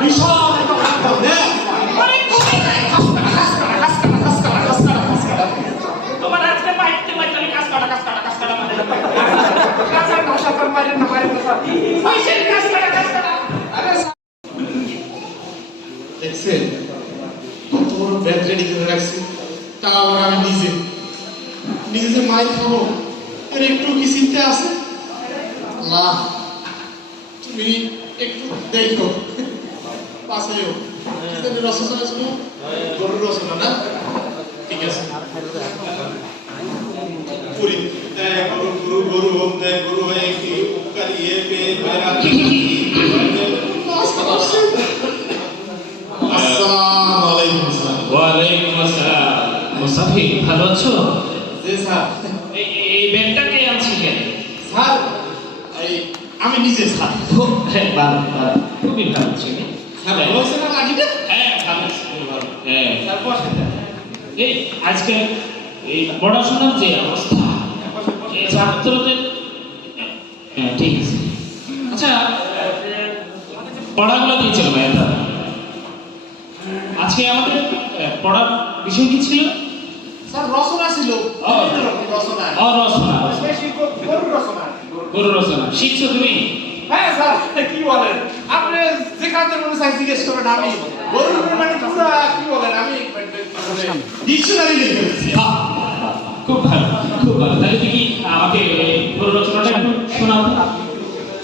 বিশাল একটা প্ল্যাটফর্ম হ্যাঁ অনেক খুবই তোমার আজকে বাইতে বাইতে আমি কাজ কাটা মানে কাঁচা ভাষা কর মারেন না ওই সেই কাজ কাটা আরে দেখছেন কত বড় ব্যাগ রেডি করে রাখছি তা আবার আমি নিজে যে মাইর খাবো এর একটু কি চিন্তা আছে আল্লাহ তুমি একটু দেখো পাশেও রসনা ছিল গরুর রসনা না ঠিক আছে পুরি গরু গরু হতে গরু হয়ে কি উপকারী এ পে ওয়ালাইকুম আসসালাম মুসাফির ভালো আছো জি স্যার এই ব্যাগটা কে আনছে কেন স্যার এই আমি নিজে স্যার হ্যাঁ ভালো খুবই ভালো ছিল হ্যাঁ ভালো আছে না গাড়িটা হ্যাঁ ভালো হ্যাঁ তারপর এই আজকে এই পড়াশোনার যে অবস্থা এই ছাত্রদের হ্যাঁ ঠিক আছে আচ্ছা পড়াগুলো কি ছিল ভাইয়া আজকে আমাদের পড়ার বিষয় কি ছিল স্যার রসনা ছিল রসনা রসনা গরু রসনা শিখছো তুমি হ্যাঁ স্যার কি বলেন আপনি যেখানে মনে চাই জিজ্ঞেস করেন আমি গরুর মানে পুরো কি বলেন আমি ডিকশনারি লিখে ফেলেছি খুব ভালো তাহলে তুমি আমাকে গরু রচনাটা একটু শোনাও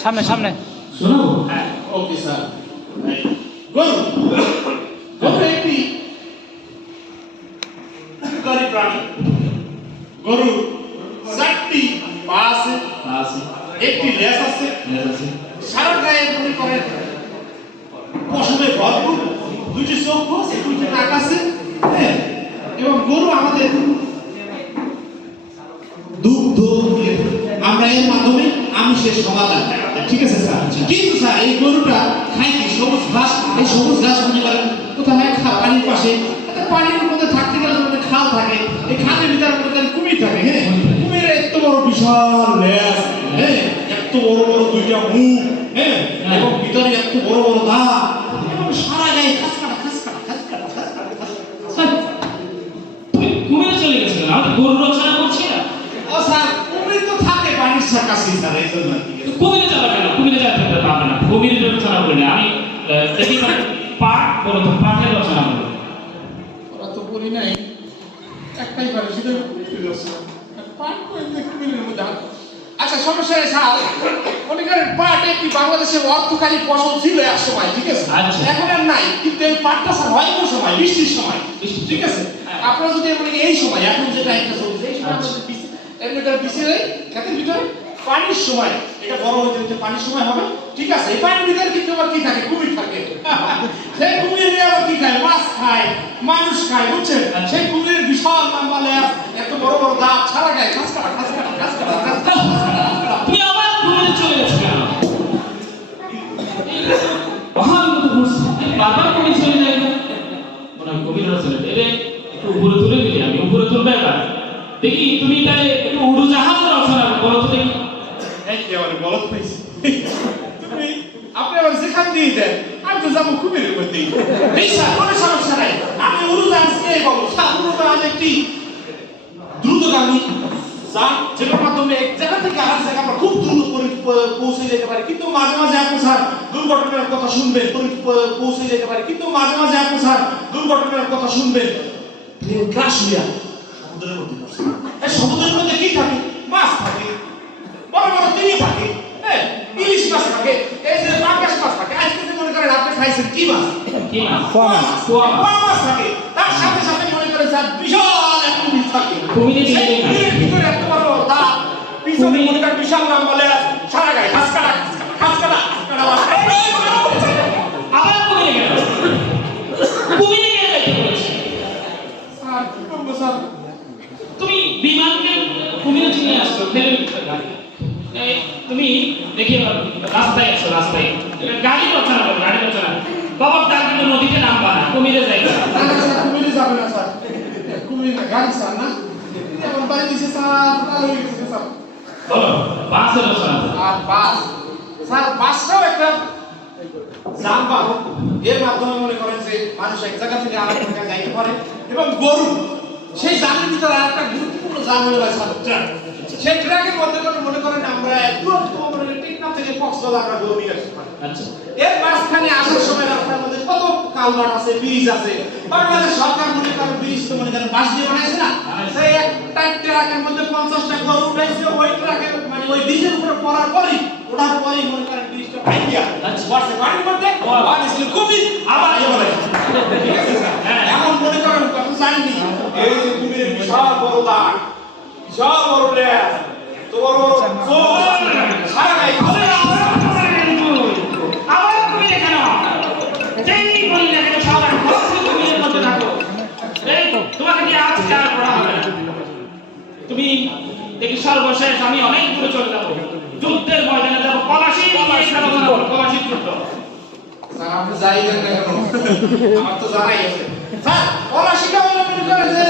সামনে শোনাবো হ্যাঁ ওকে স্যার গরু গরু একটি উপকারী প্রাণী গরু চারটি পা আছে একটি লেজ আছে সারা গায়ে মনে করেন পশমে ভরপুর দুইটি চোখ আছে দুইটি নাক আছে হ্যাঁ এবং গরু আমাদের দুগ্ধ আমরা এর মাধ্যমে আমিষের সমাধান ঠিক আছে স্যার কিন্তু স্যার এই গরুটা খায় কি সবুজ ঘাস এই সবুজ ঘাস মনে করেন কোথায় পানির পাশে পানির মধ্যে থাকতে গেলে মধ্যে খাল থাকে এই খালের ভিতরে মধ্যে কুমির থাকে হ্যাঁ কুমিরের এত বড় বিশাল লেজ হ্যাঁ এত বড় বড় দুইটা মুখ হ্যাঁ এবং ভিতরে এত বড় বড় দাঁত এবং সারা গায়ে খাস কাটা তুমি কুমিরে চলে গেছো না আমি গরু রচনা করছি না ও স্যার কুমির তো থাকে পানির কাছে স্যার এই জন্য কুমিরে যাবে কেন কুমিরে যাবে পারবে না কুমিরের রচনা করি না আমি দেখি পাঠ বলো তো পাঠের রচনা করবো ওরা তো বলি নাই একটাই পারে সেটা পাঠ করে কুমিরের মধ্যে আচ্ছা সমস্যা নেই স্যার মনে করেন পাট একটি বাংলাদেশের অর্থকারী ফসল ছিল এক সময় ঠিক আছে এখন আর নাই কিন্তু এই পাটটা স্যার হয় কোন সময় বৃষ্টির সময় ঠিক আছে আপনারা যদি এই সময় এখন যেটা একটা চলছে এই সময় এর ভিতরে বৃষ্টি নেই খেতের ভিতরে পানির সময় এটা বড় হতে পানির সময় হবে ঠিক আছে এই পানির ভিতরে কিন্তু আবার কি থাকে কুমির থাকে সেই কুমির আবার কি খায় মাছ খায় মানুষ খায় বুঝছেন সেই কুমিরের বিশাল লম্বা লেজ এত বড় বড় দাঁত সারা গায়ে ঘাস কাটা তুমি আবার কুমিরে চলে গেছো কেন মহান কথা বলছি বারবার কুমির চলে যায় মনে হয় কুমির রচনা এটা একটু উপরে তুলে দিলি আমি উপরে তুলবে এবার দেখি তুমি তাহলে একটু উড়োজাহাজ রচনা বলো তো দেখি একেবারে বলত পাইছি তুমি আপনি আমার যেখান দিয়ে দেন আমি তো যাবো কুমিরের মধ্যেই এই স্যার কোনো সমস্যা নাই আমি উড়োজাহাজ নিয়ে বলবো স্যার উড়োজাহাজ একটি দ্রুতগামী যান যেটার মাধ্যমে এক জায়গা থেকে আরেক জায়গা আমরা খুব দ্রুত পৌঁছে যেতে পারি কিন্তু মাঝে মাঝে আপনি স্যার দুর্ঘটনার কথা শুনবেন পৌঁছে যেতে পারি কিন্তু মাঝে মাঝে আপনি স্যার দুর্ঘটনার কথা শুনবেন প্লেন ক্রাশ হইয়া সমুদ্রের মধ্যে এই সমুদ্রের মধ্যে কি থাকে মাছ থাকে বড় বড় তিমি থাকে হ্যাঁ ইলিশ মাছ থাকে এই যে পাঙ্গাস মাছ থাকে আজকে যে মনে করেন আপনি খাইছেন কি মাছ পোয়া মাছ থাকে তার সাথে সাথে মনে করেন স্যার বিশাল এক কুমির থাকে কুমিরের ভিতরে এত বড় দাঁত পিছনে মনে করেন বিশাল নাম বলে সারা গায়ে ঘাস কাটা আবার কুমিরে গেল স্যার কি বলবো স্যার তুমি বিমানকে কুমিরে চিনে আসছো তুমি দেখি রাস্তায় আসো রাস্তায় গাড়ি রচনা করো গাড়ি রচনা বাবা তার কিন্তু নদীতে নামবা না কুমিরে যাইবা কুমিরে যাবে না স্যার কুমিরে না গাড়ি স্যার না এখন বাড়ি দিছে স্যার ভালো হয়ে গেছে স্যার বলো বাসের রচনা আর বাস স্যার বাসটাও একটা যানবাহন এর মাধ্যমে মনে করেন যে মানুষ এক জায়গা থেকে আরেক জায়গায় যাইতে পারে এবং গরু সেই যানের ভিতরে আরেকটা গুরুত্বপূর্ণ যান হলো ট্রাক। সেই ট্রাকের মধ্যে করে মনে করেন আমরা টেকনাফ থেকে কক্সবাজার আমরা গরু নিয়ে আসতে পারি। আচ্ছা এর মাঝখানে আসার সময় রাস্তার মধ্যে কত কালভার্ট আছে, ব্রিজ আছে। বাংলাদেশ সরকার মনে করেন ব্রিজ তো মনে করেন বাস দিয়ে বানাইছে না, সেই একটা ট্রাকের মধ্যে 50টা গরু উঠাইছে ওই ট্রাকের মানে ওই ব্রিজের উপরে পড়ার পরেই ওঠার পরেই মনে করেন ব্রিজটা ভাঙিয়া বর্ষে বাড়ির মধ্যে বানিয়েছিল খুবই আবার ঠিক আছে স্যার। এমন মনে করেন কত জাননি এই যে কুমিরের বিশাল বড় দাঁত, বিশাল বড় লেজ, তো বড় বড় চোখ, সারা গায়ে আবার তুমি কেন যেই বলি না কেন সবার বস্তু তুমি এর মধ্যে থাকো। এই তোমাকে কি আজকে আর পড়া হবে না। তুমি দেখি সর্বশেষ আমি অনেক দূরে চলে যাবো, যুদ্ধের ময়দানে যাবো, পলাশীর পলাশীর যুদ্ধ। স্যার আপনি যাই দেন না কেন, আমার তো জানাই আছে স্যার। পলাশীটা হলো মনে করেন যে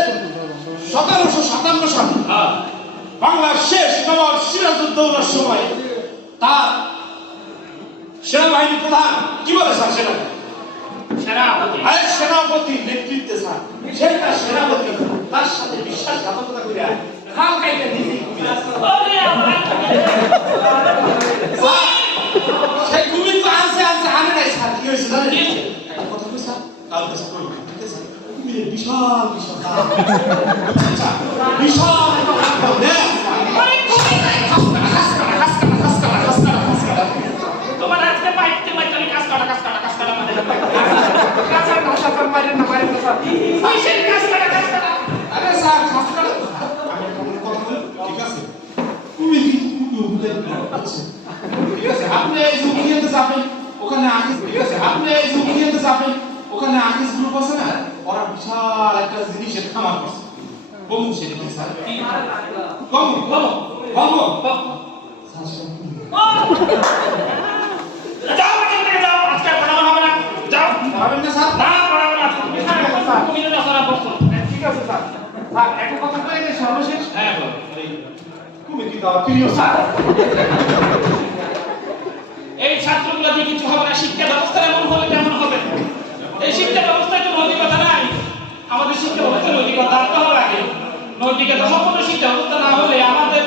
1757 সালে বাংলার শেষ নবাব সিরাজউদ্দৌলার সময় তার সেনাবাহিনী প্রধান কি বলে স্যার সেনাপতি নেতৃত্বে স্যার সেটা সেনাপতি তার সাথে বিশ্বাসঘাতকতা করে খাল কাইটা নিজে সেই কুমির তো আনছে আনে নাই স্যার। কি হয়েছে জানেন কথা বলি স্যার, কালকে স্যার ঠিক আছে কুমিরের বিশাল বিশাল বিশাল তোমার আজকে পাইতে পাইতে আমি কাজ কাটা মানে কাঁচার ভাষা তো মারেন না স্যার। পয়সার কাজ কাটা আরে স্যার কাঁচা আমি কথা বলি ঠিক আছে কুমির আচ্ছা ঠিক আছে আপনি এই জুকিয়াতে যাবেন ওখানে আকিস ঠিক আছে আপনি এই জুকিয়াতে যাবেন ওখানে আকিস গ্রুপ আছে না, ওরা বিশাল একটা জিনিসের খামার করছে বমু সে কি স্যার বমু বমু বমু যাও এখানে যাও, আজকে পড়ানো হবে না, যাও। পারবেন না স্যার? না পড়াবো না, তুমি তো দশরা পড়ছো। ঠিক আছে স্যার। স্যার একটা কথা কই যে সর্বশেষ হ্যাঁ বল। কুমির কি দাও প্রিয় স্যার। এই ছাত্রগুলো দিয়ে কিছু হবে না, শিক্ষা ব্যবস্থা এমন হলে তেমন হবে। এই শিক্ষা ব্যবস্থায় তো নৈতিকতা নাই। আমাদের শিক্ষা ব্যবস্থা নৈতিকতা আনতে হবে আগে। নৈতিকতা সম্পন্ন শিক্ষা ব্যবস্থা না হলে আমাদের